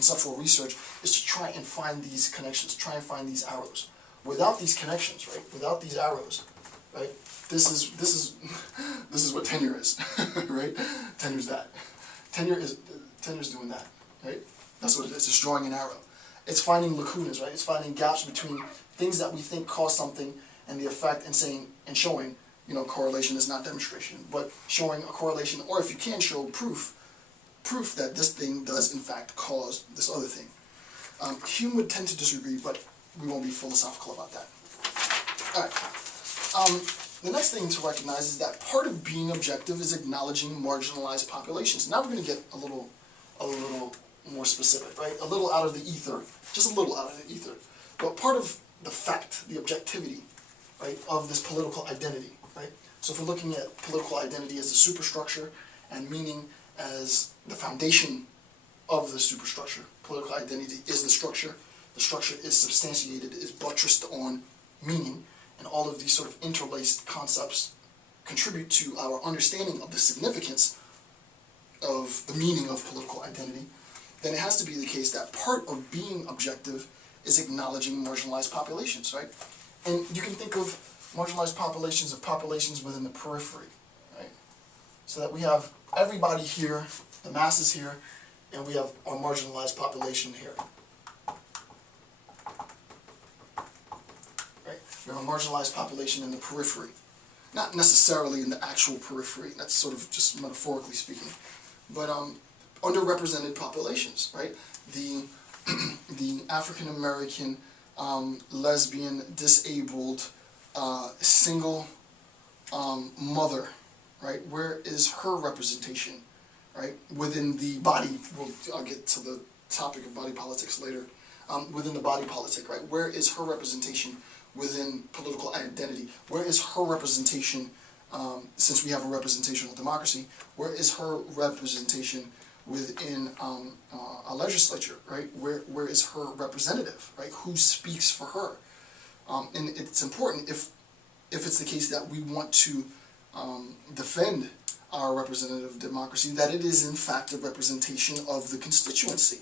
conceptual research is to try and find these connections, try and find these arrows. Without these connections, right? Without these arrows, right? This is what tenure is, right? Tenure's that. Tenure's doing that, right? That's what it is. It's drawing an arrow. It's finding lacunas, right? It's finding gaps between things that we think cause something and the effect, and saying and showing, you know, correlation is not demonstration, but showing a correlation, or if you can show proof that this thing does in fact cause this other thing. Hume would tend to disagree, but we won't be philosophical about that. All right. The next thing to recognize is that part of being objective is acknowledging marginalized populations. Now we're going to get a little more specific, right? A little out of the ether, just a little out of the ether. But part of the fact, the objectivity, right, of this political identity, right? So if we're looking at political identity as the superstructure and meaning as the foundation of the superstructure, political identity is the structure. The structure is substantiated, is buttressed on meaning, and all of these sort of interlaced concepts contribute to our understanding of the significance of the meaning of political identity. Then it has to be the case that part of being objective is acknowledging marginalized populations, right? And you can think of marginalized populations of populations within the periphery, right? So that we have everybody here, the masses here, and we have our marginalized population here. Right? We have a marginalized population in the periphery. Not necessarily in the actual periphery, that's sort of just metaphorically speaking, but underrepresented populations, right? The African American, lesbian, disabled, single mother, right? Where is her representation, right? Within the body, I'll get to the topic of body politics later. Within the body politic, right? Where is her representation within political identity? Where is her representation, since we have a representational democracy, where is her representation within a legislature, right? Where is her representative, right? Who speaks for her? And it's important if it's the case that we want to defend our representative democracy, that it is in fact a representation of the constituency,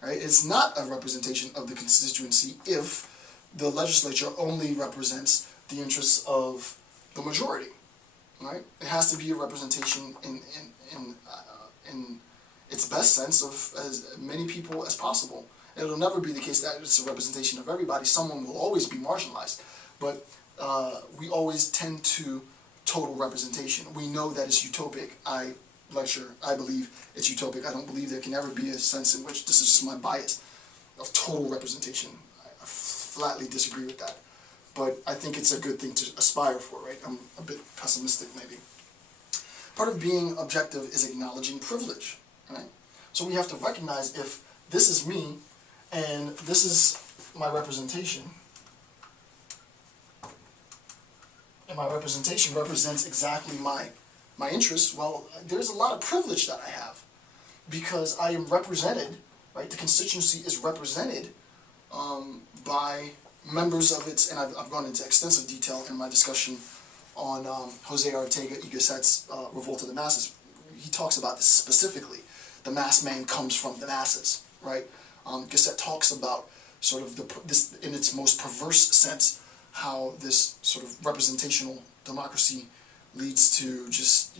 right? It's not a representation of the constituency if the legislature only represents the interests of the majority, right? It has to be a representation in its best sense of as many people as possible. It'll never be the case that it's a representation of everybody. Someone will always be marginalized, but we always tend to total representation. We know that it's utopic. I believe it's utopic. I don't believe there can ever be a sense in which, this is just my bias, of total representation. I flatly disagree with that. But I think it's a good thing to aspire for, right? I'm a bit pessimistic, maybe. Part of being objective is acknowledging privilege, right? So we have to recognize if this is me and this is my representation, and my representation represents exactly my interests, well, there's a lot of privilege that I have because I am represented, right? The constituency is represented by members of its, and I've gone into extensive detail in my discussion on Jose Ortega y Gasset's Revolt of the Masses. He talks about this specifically. The mass man comes from the masses, right? Gasset talks about sort of this in its most perverse sense, how this sort of representational democracy leads to just,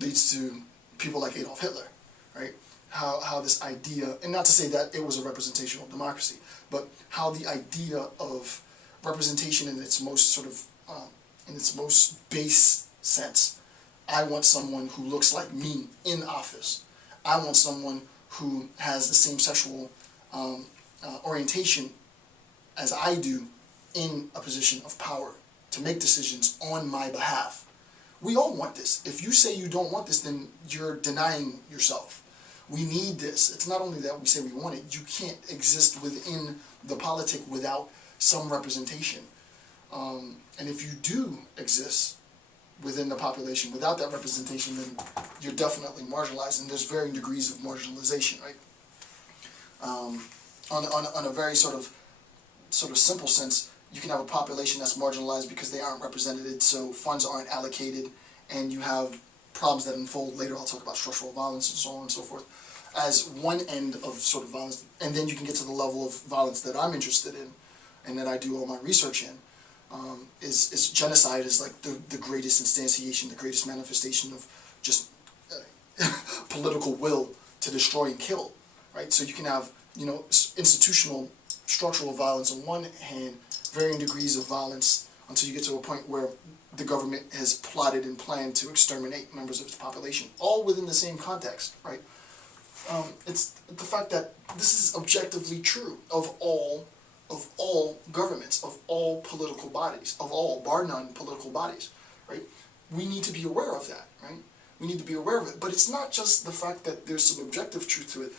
leads to people like Adolf Hitler, right? How this idea, and not to say that it was a representational democracy, but how the idea of representation in its most sort of, in its most base sense. I want someone who looks like me in office. I want someone who has the same sexual orientation as I do in a position of power to make decisions on my behalf. We all want this. If you say you don't want this, then you're denying yourself. We need this. It's not only that we say we want it, you can't exist within the politic without some representation. And if you do exist within the population without that representation, then you're definitely marginalized, and there's varying degrees of marginalization, right? On a very sort of simple sense, you can have a population that's marginalized because they aren't represented, so funds aren't allocated, and you have problems that unfold later. I'll talk about structural violence and so on and so forth. as one end of sort of violence, and then you can get to the level of violence that I'm interested in, and that I do all my research in, is genocide is like the greatest instantiation, the greatest manifestation of just political will to destroy and kill, right? So you can have, institutional, structural violence on one hand, varying degrees of violence until you get to a point where the government has plotted and planned to exterminate members of its population, all within the same context, right? It's the fact that this is objectively true of all governments, of all political bodies, of all, bar none, political bodies, right? We need to be aware of that, right? We need to be aware of it. But it's not just the fact that there's some objective truth to it.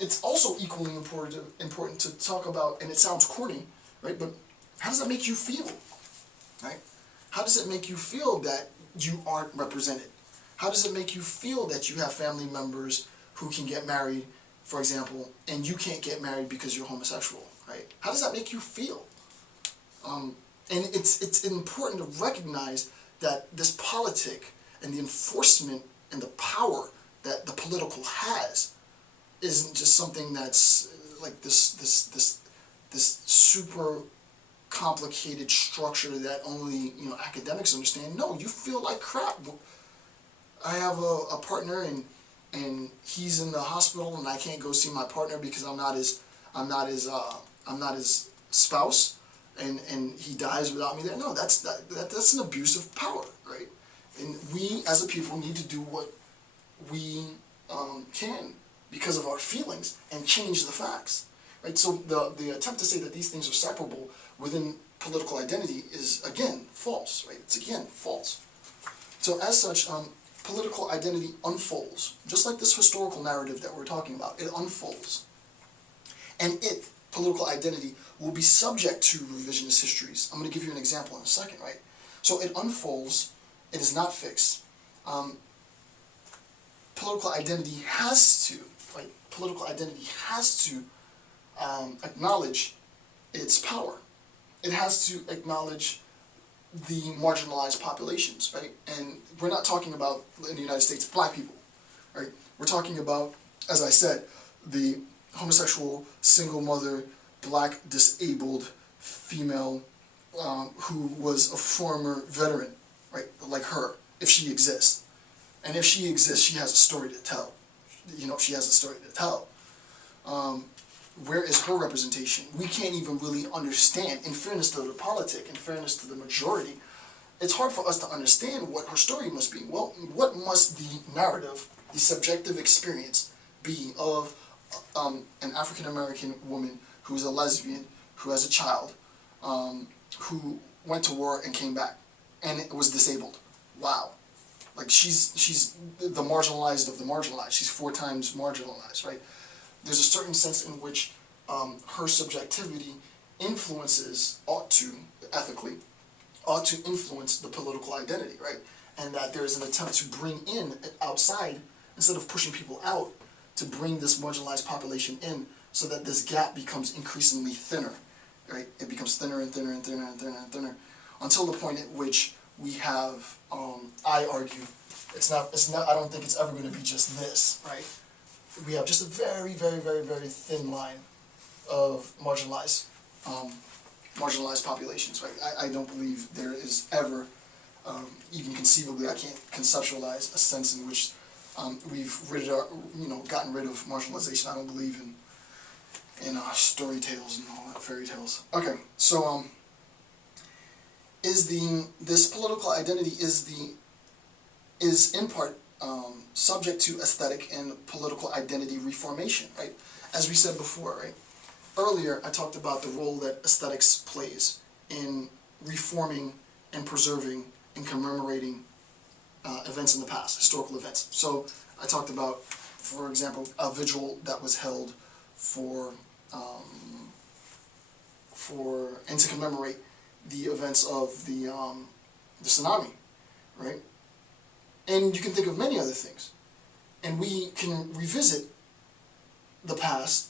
It's also equally important to talk about, and it sounds corny, right? But how does that make you feel, right? How does it make you feel that you aren't represented? How does it make you feel that you have family members who can get married, for example, and you can't get married because you're homosexual, right? How does that make you feel? And it's important to recognize that this politic and the enforcement and the power that the political has isn't just something that's like this super complicated structure that only academics understand. No, you feel like crap. I have a partner and he's in the hospital and I can't go see my partner because I'm not his spouse, and he dies without me there. No, that's an abuse of power, right? And we as a people need to do what we can because of our feelings and change the facts, right? So the attempt to say that these things are separable within political identity is again false, right? It's again false. So as such, political identity unfolds, just like this historical narrative that we're talking about. It unfolds, and political identity will be subject to revisionist histories. I'm going to give you an example in a second, right? So it unfolds. It is not fixed. Political identity has to, right? Political identity has to acknowledge its power. It has to acknowledge the marginalized populations, right? And we're not talking about, in the United States, black people, right? We're talking about, as I said, the homosexual, single mother, black, disabled female who was a former veteran, right? Like her, if she exists. And if she exists, she has a story to tell. She has a story to tell. Where is her representation? We can't even really understand, in fairness to the politic, in fairness to the majority, it's hard for us to understand what her story must be. Well, what must the narrative, the subjective experience be of an African-American woman who is a lesbian, who has a child, who went to war and came back, and was disabled? Wow. Like, she's the marginalized of the marginalized. She's 4 times marginalized, right? There's a certain sense in which her subjectivity ethically, ought to influence the political identity, right? And that there's an attempt to bring in outside, instead of pushing people out, to bring this marginalized population in so that this gap becomes increasingly thinner, right? It becomes thinner and thinner and thinner and thinner and thinner until the point at which we have, I argue, I don't think it's ever going to be just this, right? We have just a very, very, very, very thin line of marginalized populations, right? I don't believe there is ever, even conceivably, I can't conceptualize a sense in which we've gotten rid of marginalization. I don't believe in story tales and all that, fairy tales. Okay, so this political identity is in part subject to aesthetic and political identity reformation, right? As we said before, right? Earlier, I talked about the role that aesthetics plays in reforming and preserving and commemorating events in the past, historical events. So I talked about, for example, a vigil that was held and to commemorate the events of the tsunami, right? And you can think of many other things. And we can revisit the past